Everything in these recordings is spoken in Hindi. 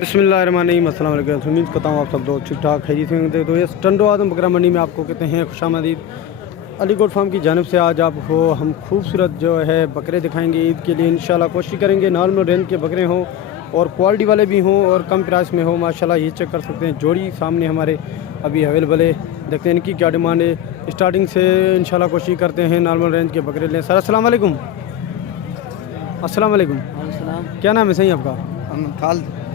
बिस्मिल्लाहिर्रहमानिर्रहीम, अस्सलाम वालेकुम। उम्मीद करता हूँ आप सब लोग ठीक ठाक खैरियत से होंगे। तो ये टंडो आदम बकरा मंडी में आपको कहते हैं खुशामदीद। अलीगढ़ फार्म की जानिब से आज आपको हम खूबसूरत जो है बकरे दिखाएंगे ईद के लिए। इंशाल्लाह कोशिश करेंगे नॉर्मल रेंज के बकरे हों और क्वालिटी वाले भी हों और कम प्राइस में हो। माशाल्लाह ये चेक कर सकते हैं, जोड़ी सामने हमारे अभी अवेलेबल है। देखते हैं इनकी क्या डिमांड है। स्टार्टिंग से इंशाल्लाह कोशिश करते हैं नॉर्मल रेंज के बकरे लें। सर अस्सलाम वालेकुम। अस्सलाम वालेकुम। क्या नाम है सही आपका?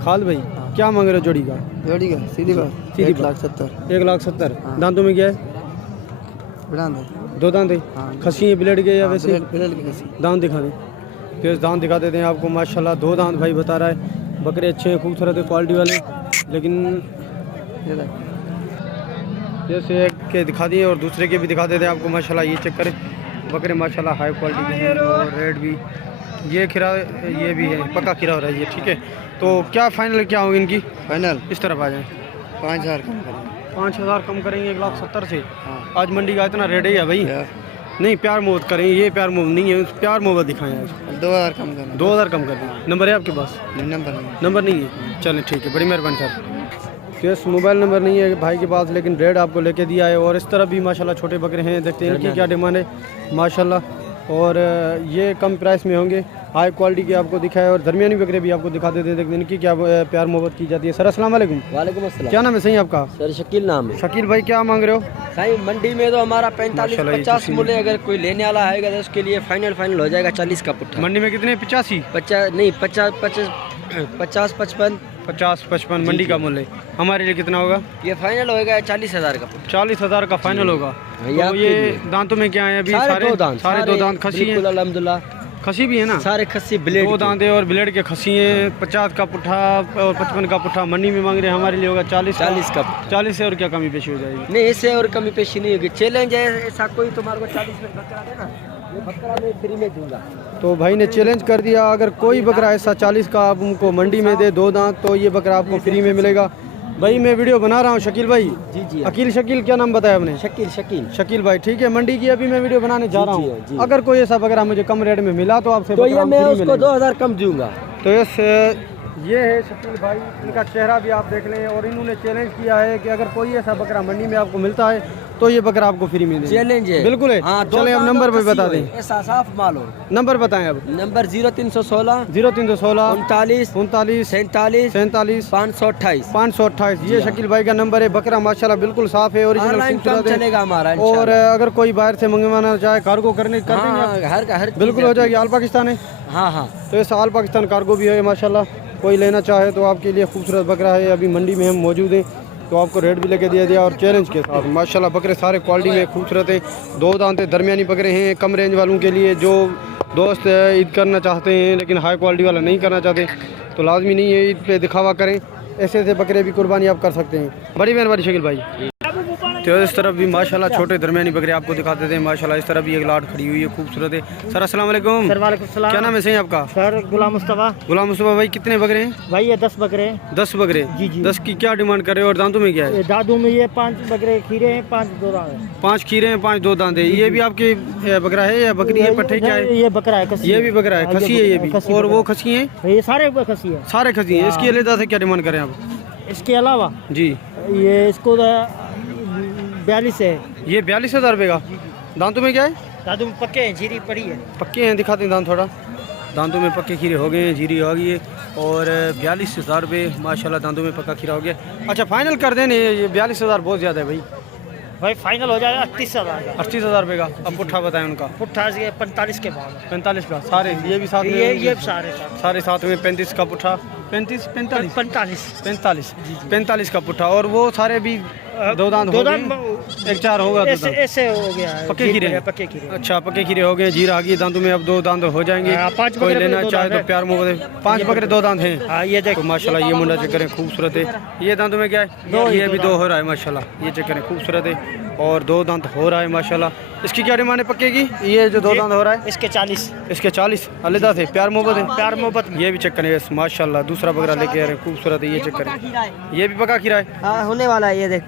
खाल भाई, क्या मांग रहे हो जोड़ी का? जोड़ी का सीधी बात 1,70,000। 1,70,000। दांतों में क्या है? दो दांत है। खसी है ब्लेड के या वैसे? दांत दिखा दें, तेज दांत दिखा देते हैं आपको। माशाल्लाह दो दांत भाई बता रहा है। बकरे अच्छे हैं, खूबसूरत है, क्वालिटी वाले। लेकिन जैसे एक के दिखा दिए और दूसरे के भी दिखा देते हैं आपको। माशाल्लाह ये चेक करें, बकरे माशाल्लाह हाई क्वालिटी के हैं और रेट भी ये खिरा ये भी है, पक्का खिरा हो रहा है ये। ठीक है, तो क्या फाइनल क्या होगी इनकी? फाइनल इस तरफ आ जाए 5,000 कम करेंगे। 5,000 कम करेंगे 1,70,000 से। आज मंडी का इतना रेट है भाई। नहीं प्यार मोहब्बत करेंगे, ये प्यार मोहब्बत नहीं है, प्यार मोहब्बत दिखाएं आज। 2,000 कम करेंगे। 2,000 कम कर दें। नंबर है आपके पास? नंबर नहीं है, चलें ठीक है, बड़ी मेहरबानी सर। केस मोबाइल नंबर नहीं है भाई के पास, लेकिन रेट आपको लेके दिया है। और इस तरफ भी माशाल्लाह छोटे बकरे हैं, देखते हैं इनकी क्या डिमांड है माशाल्लाह। और ये कम प्राइस में होंगे, हाई क्वालिटी के आपको दिखाए। और दरमियानी बकरे भी आपको दिखा देते हैं, देखते हैं इनकी क्या प्यार मोहब्बत की जाती है। सर अस्सलाम वालेकुम। वालेकुम अस्सलाम। क्या नाम है सही आपका? सर शकील नाम है। शकील भाई, क्या मांग रहे हो? साईं मंडी में तो हमारा 45-50 ये मूल्य, अगर कोई लेने वाला आएगा तो उसके लिए फाइनल हो जाएगा 40 का पुट्ठा। मंडी में कितने? 85? 50 नहीं 50-55 50-55 मंडी का मूल्य। हमारे लिए कितना होगा? ये फाइनल होएगा 40,000 का पुट्ठा। 40,000 का फाइनल होगा। तो ये दांतों में क्या है अभी? सारे दो दांत खसी है, अल्हम्दुलिल्लाह। खसी भी है ना? सारे खस्सी ब्लेड दो दांत है और ब्लेड के खसी हैं। 50 का पुट्ठा और 55 का पुट्ठा मंडी में मांग रहे हैं, हमारे लिए होगा 40 का। 40 से और क्या कमी पेशी हो जाएगी? नहीं, इससे और कमी पेशी नहीं होगी। चैलेंज है ऐसा, कोई तुम्हारे को 40 में बकरा देना, ये बकरा मैं फ्री में दूंगा। तो भाई ने चैलेंज कर दिया, अगर कोई बकरा ऐसा 40 का आप उनको मंडी में दे दो दांत, तो ये बकरा आपको फ्री में मिलेगा। भाई मैं वीडियो बना रहा हूँ शकील भाई। जी। अकील शकील, क्या नाम बताया आपने? शकील भाई, ठीक है। मंडी की अभी मैं वीडियो बनाने जा रहा हूँ। अगर कोई ऐसा बकरा मुझे कम रेट में मिला तो आपसे तो ये मैं उसको 2,000 कम दूंगा। तो ये है शकील भाई, इनका चेहरा भी आप देख लें। और इन्होंने चैलेंज किया है कि अगर कोई ऐसा बकरा मंडी में आपको मिलता है तो ये बकरा आपको फ्री में देंगे। चैलेंज है, बिल्कुल है। चले अब नंबर भी बता दें, ऐसा साफ माल हो। नंबर बताएं अब। नंबर 0316 0316 39 39 47 47 528 528। ये शकील भाई का नंबर है। बकरा माशाल्लाह बिल्कुल साफ है, ओरिजिनल खूबसूरत है। चलेगा हमारा। और अगर कोई बाहर से मंगवाना चाहे कार्गो करने कर देंगे, हर बिल्कुल हो जाएगी। आल पाकिस्तान है। हाँ। तो ये आल पाकिस्तान कार्गो भी है माशाल्लाह। कोई लेना चाहे तो आपके लिए खूबसूरत बकरा है। अभी मंडी में हम मौजूद हैं, तो आपको रेट भी लेके दिया और चैलेंज के साथ। माशाल्लाह बकरे सारे क्वालिटी में खूबसूरत है। दो दांत दरमियानी बकरे हैं, कम रेंज वालों के लिए। जो दोस्त ईद करना चाहते हैं लेकिन हाई क्वालिटी वाला नहीं करना चाहते, तो लाजमी नहीं है ईद पे दिखावा करें। ऐसे ऐसे बकरे भी कुर्बानी आप कर सकते हैं। बड़ी मेहरबानी शकील भाई। तो इस तरफ भी माशाल्लाह छोटे दरमियानी बकरे आपको दिखा देते हैं माशाल्लाह। इस तरफ भी एक लाट खड़ी हुई है, खूबसूरत है। सर अस्सलाम वालेकुम। सर वालेकुम सलाम। क्या नाम है सही आपका? सर गुलाम मुस्तफ़ा। गुलाम मुस्तफ़ा भाई, कितने बकरे हैं भाई ये 10 बकरे हैं। 10 बकरे? जी। 10 की क्या डिमांड कर रहे हो? और दांतों में क्या है? दादू में ये 5 बकरे खीरे हैं, 5 दो दांत हैं। 5 खीरे हैं, 5 दो दांत है। ये भी आपके बकरा है या बकरी है, पट्टे क्या है? ये बकरा है, खसी। ये भी बकरा है, खसी है ये भी। और वो खसी है? ये सारे खसी है। सारे खसी हैं। इसकी अलग से क्या डिमांड करें आप? इसके अलावा जी, ये इसको 42 है। ये 42,000 रुपये का। दांतों में क्या है? दादू में पक्के हैं, जीरी पड़ी है। पक्के हैं, दिखाते हैं दांत थोड़ा। दांतों में पक्के खीरे हो गए हैं, जीरी आ गई है। और 42,000 रुपये माशाल्लाह दांतों में पक्का खीरा हो गया। अच्छा फाइनल कर दें। ये 42,000 बहुत ज़्यादा है भाई फाइनल हो जाएगा 38,000 का। 38,000 रुपये का। अब पुट्ठा बताएं उनका। पुट्ठा 45 के भाव। 45 का सारे? ये भी साथ में? ये सारे साथ में 35 का पुट्ठा। 35 45 45 45 का पुट्ठा। और वो सारे भी दो दांत हो गए, एक चार होगा। ऐसे हो गया है, पक्के खीरे? पक्के खीरे। अच्छा पक्के खीरे हो गए, जीरा आ गई दांतों में। अब 2 दांत हो जाएंगे। 5 कोई बकरे लेना चाहे तो प्यार मोहब्बत। 5 बकरे 2 दांत हैं। ये देखो तो माशाल्लाह ये मुंडा चेक करें, खूबसूरत है। ये दांतों में क्या है? ये भी 2 हो रहा है माशाल्लाह। ये चेक करें, खूबसूरत है। और 2 दांत हो रहा है माशाल्लाह। इसकी क्या डिमांड है पक्के की? ये जो 2 दांत हो रहा है इसके 40। इसके 40 अलग से प्यार मोहब्बत है। प्यार मोहब्बत। ये भी चेक करें माशाल्लाह। दूसरा बकरा लेके आ रहे हैं, खूबसूरत है। ये चेक करें, ये भी पका खीरा है। हाँ होने वाला है। ये देख,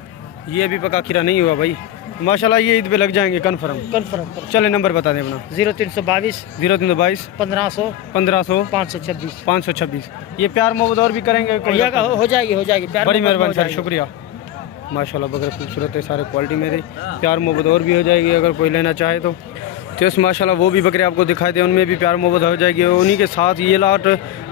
ये भी पका खीरा नहीं हुआ भाई। माशाल्लाह ये ईद पे लग जाएंगे कन्फर्म। कन्फर्म। चले नंबर बता दें अपना। 0322 0322 1500 1500 526। 526। ये प्यार मोहब्बत और भी करेंगे कोई? हो जाएगी प्यार बड़ी मोहब्बत मेहरबानी हो सर, जाएगी। शुक्रिया। माशाल्लाह बकरे खूबसूरत है, सारे क्वालिटी में थे। प्यार मोहब्बत और भी हो जाएगी अगर कोई लेना चाहे तो। इस माशाल्लाह वो भी बकरे आपको दिखाई दे, उनमें भी प्यार मोहब्बत हो जाएगी। उन्हीं के साथ ये लाट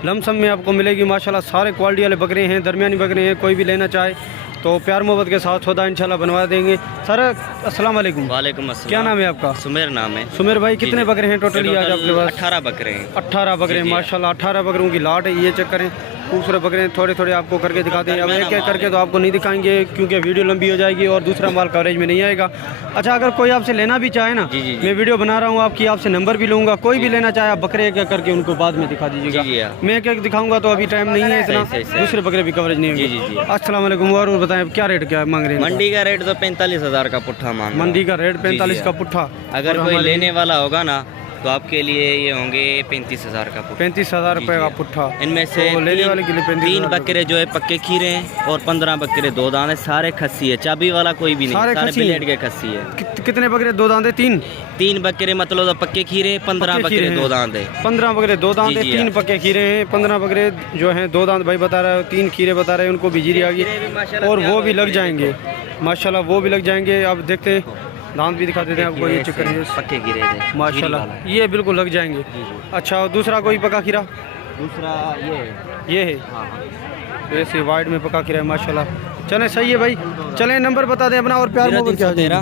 लमसम में आपको मिलेगी। माशाल्लाह सारे क्वालिटी वाले बकरे हैं, दरमियानी बकरे हैं। कोई भी लेना चाहे तो प्यार मोहब्बत के साथ सौदा इंशाल्लाह बनवा देंगे। सर अस्सलाम वालेकुम। वालेकुम अस्सलाम। क्या नाम है आपका? सुमेर नाम है। सुमेर भाई, कितने बकरे हैं टोटली आज आपके पास? 18 बकरे हैं। 18 बकरे हैं माशाल्लाह। 18 बकरों की लाट है। ये चेक करें, खूबसूरत बकरे हैं। थोड़े थोड़े आपको करके दिखाते हैं। अब एक एक करके तो आपको नहीं दिखाएंगे क्योंकि वीडियो लंबी हो जाएगी और दूसरा माल कवरेज में नहीं आएगा। अच्छा, अगर कोई आपसे लेना भी चाहे ना, मैं वीडियो बना रहा हूँ आपकी, आपसे नंबर भी लूँगा। कोई भी लेना चाहे आप बकरे एक एक करके उनको बाद में दिखा दीजिएगा। मैं एक एक दिखाऊंगा तो अभी टाइम नहीं है इतना, दूसरे बकरे भी कवरेज नहीं होंगे। अस्सलाम वालेकुम। और बताएं क्या रेट क्या मांग रहे हैं? मंडी का रेट तो 45,000 का पुट्ठा मांग। मंडी का रेट 45 का पुट्ठा। अगर कोई लेने वाला होगा ना तो आपके लिए ये होंगे 35,000 का पुट्ठा। 35,000 रुपये का पुट्ठा। इनमें से तो लेने वाले के लिए 3 बकरे जो है पक्के खीरे हैं और 15 बकरे दो दांत है। सारे खस्सी है, चाबी वाला कोई भी नहीं, सारे ब्लेड के खस्सी है। कितने बकरे दो दांत है? 3 बकरे मतलब पक्के खीरे, 15 बकरे दो दांत है। 15 बकरे दो दांत है, 3 पक्के खीरे हैं। 15 बकरे जो हैं दो दांत भाई बता रहा है, 3 खीरे बता रहे हैं, उनको भी जीरी आ गई और वो भी लग जाएंगे माशाल्लाह, वो भी लग जाएंगे। आप देखते हैं दांत भी दिखा देते हैं आपको। ये चक्कर है पक्के खीरे थे माशाल्लाह, ये बिल्कुल लग जाएंगे। अच्छा, और दूसरा कोई पका खीरा? दूसरा ये है ऐसे वाइट में पका खीरा है माशाल्लाह। चलें, सही है भाई। चलें, नंबर बता दें अपना और प्यार मोहब्बत क्या? 0313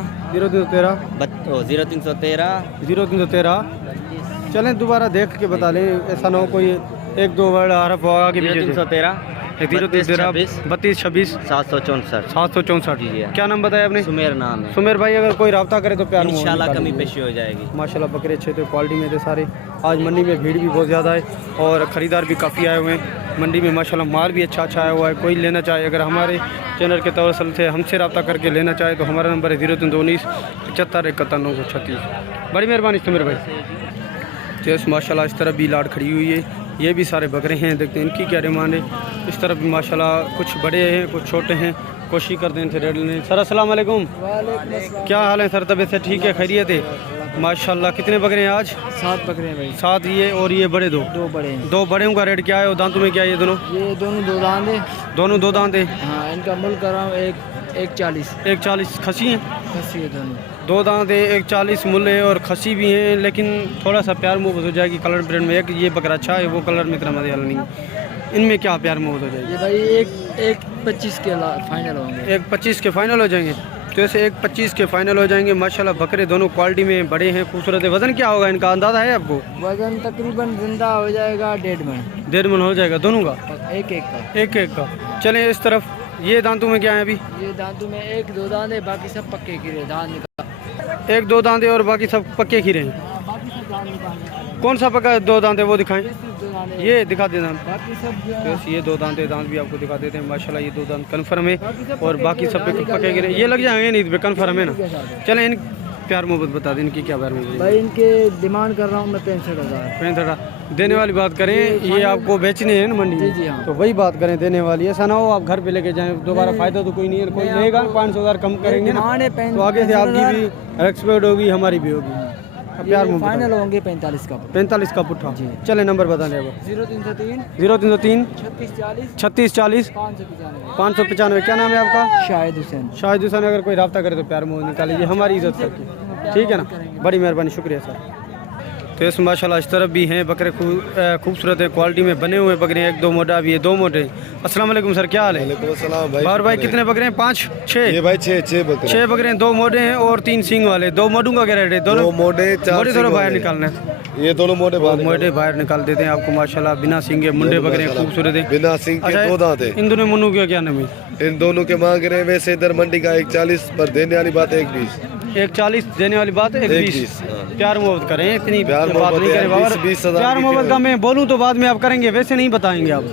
0313। चलें, दोबारा देख के बता लें, ऐसा ना हो कोई एक दो वर्ड हरफ आगे पीछे। 0313 32 26 764। क्या नाम बताया आपने? सुमेर नाम है। सुमेर भाई, अगर कोई रब्ता करे तो प्यार इंशाल्लाह कमी पेशी हो जाएगी। माशाल्लाह बकरे अच्छे थे, क्वालिटी में थे सारे। आज मंडी में भीड़ भी बहुत ज़्यादा है और ख़रीदार भी काफ़ी आए हुए हैं मंडी में। माशाल्लाह माल भी अच्छा आया हुआ है। कोई लेना चाहे, अगर हमारे चैनल के तवसल से हमसे रब्ता करके लेना चाहे तो हमारा नंबर है 0319 75 71 936। बड़ी मेहरबानी सुमेर भाई। जैसे माशाल्लाह इस तरफ भी लाट खड़ी हुई है, ये भी सारे बकरे हैं। देखते हैं इनकी क्या डिमांड है। इस तरफ भी माशाल्लाह कुछ बड़े हैं, कुछ छोटे हैं। कोशिश करते हैं रेट लेने। सर अस्सलाम वालेकुम। क्या हाल है सर? तबीयत से ठीक है? खैरियत है माशाल्लाह। कितने बकरे हैं आज? 7 बकरे हैं भाई। 7 ये और ये बड़े दो बड़े हैं। 2 बड़े का रेट क्या है और दांतों में क्या है? ये दोनों दो दांत है। दोनों 2 दांत है। हाँ, इनका मूल्य कर रहा हूँ 140। 140 खसी हैं? खस्सी है दोनों। 2 दांत है, 140 मूल्य है और खसी भी हैं, लेकिन थोड़ा सा प्यार मोहब्बत हो जाएगी कलर प्रिंट में। एक ये बकरा अच्छा है, वो कलर में इतना मजा नहीं। इनमें क्या प्यार मोहब्बत हो जाएगी? ये भाई 1.25 के फाइनल होंगे। 1.25 के फाइनल हो जाएंगे। तो ऐसे 1.25 के फाइनल हो जाएंगे माशाल्लाह। बकरे दोनों क्वालिटी में बड़े हैं, खूबसूरत है। वज़न क्या होगा इनका, अंदाज़ा है आपको? वजन तकरीबन जिंदा हो जाएगा 1.5 मन। 1.5 मन हो जाएगा दोनों का? एक का। चलें इस तरफ, ये दांतों में क्या है अभी? ये दांतों में 1-2 दांत है, बाकी सब पक्के खीरे दांत निकाल। 1-2 दांत है और बाकी सब पक्के खीरे हैं। बाकी सब दांत निकाल। कौन सा पक्का 2 दांत है वो दिखाएं? ये दिखा दे दांत। बाकी सब जो है बस ये 2 दांत है, दांत भी आपको दिखा देते हैं माशाल्लाह। ये 2 दांत कन्फर्म है और बाकी सब पे पक्के गिरे। ये लग जाएंगे नहीं पे, कन्फर्म है ना? चलें, इन प्यार मोहब्बत बता दें इनकी क्या प्यार मोहब्बत? भाई इनके डिमांड कर रहा हूँ मैं 65,000। 65 देने वाली बात करें, ये आपको बेचने हैं ना मंडी में? जी हाँ। तो वही बात करें देने वाली। ऐसा ना हो आप घर पे लेके जाएं, दोबारा फायदा तो कोई नहीं है। कोई लेगा 500,000 कम करेंगे ना तो आगे से आपकी भी एक्सपेक्ट होगी, हमारी भी होगी। प्यार मोहब्बत फाइनल होंगे 45 का। 45 का पुट्ठा जी। चले नंबर बता दें अब। 0303 0303 36 40 36 40 595। क्या नाम है आपका? शाहिद हुसैन। शाहिद हुसैन। अगर कोई रब्ता करे तो प्यार मोहब्बत निकालिए, हमारी इज्जत करके, ठीक है ना? बड़ी मेहरबानी, शुक्रिया सर। तो इस माशाल्लाह इस तरफ भी हैं बकरे, खूबसूरत है, क्वालिटी में बने हुए बकरे हैं। 1-2 मोटा भी है, 2 मोटे। अस्सलाम वालेकुम सर, क्या हाल है? भाई। और भाई कितने बकरे हैं? 5 6? ये भाई 6 बकरे। 6 बकरे हैं, 2 मोटे हैं और 3 सींग वाले। 2 मोटों का क्या रेट है? दोनों मोटे 4 मोटे दोनों बाहर निकालने। ये दोनों मोटे मोटे बाहर निकाल देते हैं आपको माशाल्लाह। बिना सींग मुंडे बकरे खूबसूरत है, बिना सिंग के 2 दांत है। इन दोनों मुन्नू का क्या नाम है? इन दोनों के मांग रहे हैं वैसे इधर मंडी का 140 पर देने वाली बात 120। 140 देने वाली बात है 120। प्यार मोहब्बत करें, इतनी प्यार बात मोहब्बत नहीं है, करें बाबा। 20,000 प्यार मोहब्बत का मैं बोलूँ तो बाद में आप करेंगे, वैसे नहीं बताएंगे आप।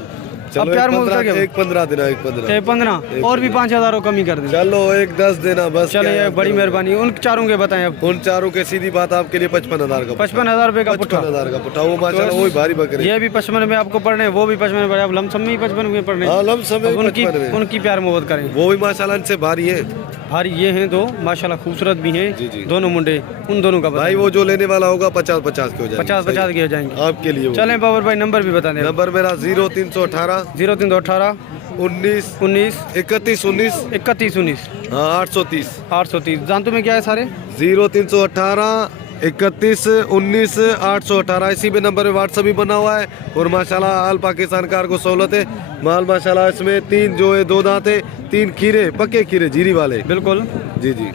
चलो प्यार मोहब्बत का 1.15 देना, 1.15 15 और भी 5,000 कमी कर दें। चलो 1.10 देना बस। चले, बड़ी मेहरबानी। उन चारों के बताएं अब। उन चारों के सीधी बात आपके लिए 55,000 का। 55,000 रुपये का पुट्ठा। 55,000 का पुट्ठा, वो माशाल्लाह वो भारी बकरे। ये भी 55 में आपको पढ़ने, वो भी 55 में। अब लमसम में ही 55 में पढ़ने। हाँ, लमसम में उनकी 55 में। उनकी प्यार मोहब्बत करें। वो भी माशाल्लाह इनसे भारी है। भारी ये हैं दो, माशाल्लाह खूबसूरत भी हैं। जी, जी। दोनों मुंडे, उन दोनों का भाई वो जो लेने वाला होगा 50-50 के हो जाएंगे। 50-50 के हो जाएंगे आपके लिए चलें बाबर भाई, नंबर भी बता दें। नंबर मेरा 0318 0318 19 19 31 19 31 19 830 830। जानतों में क्या है सारे? 0318 31 19 818। इसी में नंबर में व्हाट्सअप भी बना हुआ है। और माशाल्लाह आल पाकिस्तान कार को सहूलत है। माल माशाल्लाह इसमें 3 जो है 2 दांत है, 3 खीरे, पक्के खीरे जीरी वाले। बिल्कुल जी जी।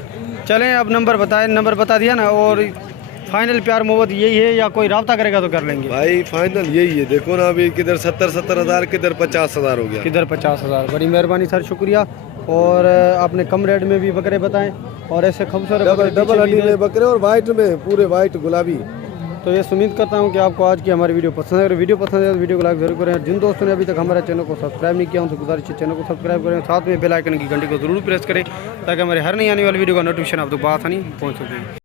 चलें अब नंबर बताएं। नंबर बता दिया ना। और फाइनल प्यार मोहब्बत यही है या कोई रब्ता करेगा तो कर लेंगे? भाई फाइनल यही है। देखो ना अभी किधर 70 हज़ार, किधर 50 हज़ार हो गया, किधर 50 हज़ार। बड़ी मेहरबानी सर, शुक्रिया। और आपने कम रेट में भी बकरे बताएं और ऐसे खूबसूरत डबल हड्डी में बकरे और वाइट में पूरे वाइट गुलाबी। तो ये उम्मीद करता हूँ कि आपको आज की हमारी वीडियो पसंद है। अगर वीडियो पसंद है तो वीडियो को लाइक जरूर करें। जिन दोस्तों ने अभी तक हमारे चैनल को सब्सक्राइब नहीं किया उनसे गुजारिश है चैनल को सब्सक्राइब करें, साथ में बेल आइकन की घंटी को जरूर प्रेस करें ताकि हमारे हर नई आने वाली वीडियो का नोटिफिकेशन आप तक आसानी पहुँच सके।